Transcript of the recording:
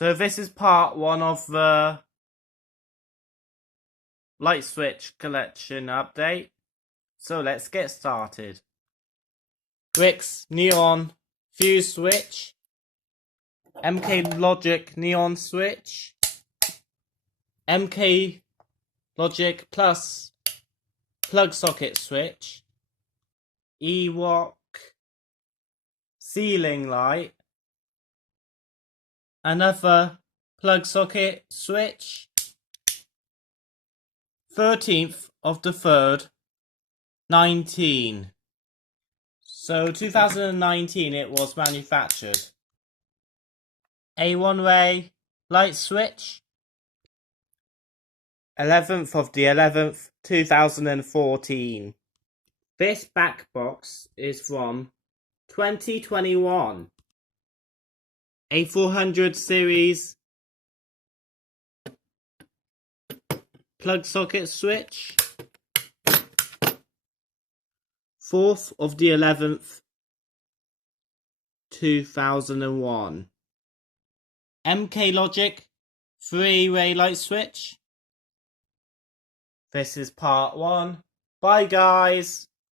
So this is part one of the light switch collection update. So let's get started. Brix neon fuse switch, MK Logic neon switch, MK Logic plus plug socket switch, Ewok ceiling light, another plug socket switch, 13th of the 3rd, 19. So 2019 it was manufactured. A1 ray light switch, 11th of the 11th, 2014. This back box is from 2021. A 400 series plug socket switch, 4th of the 11th, 2001. MK Logic 3-way light switch. This is part one. Bye guys.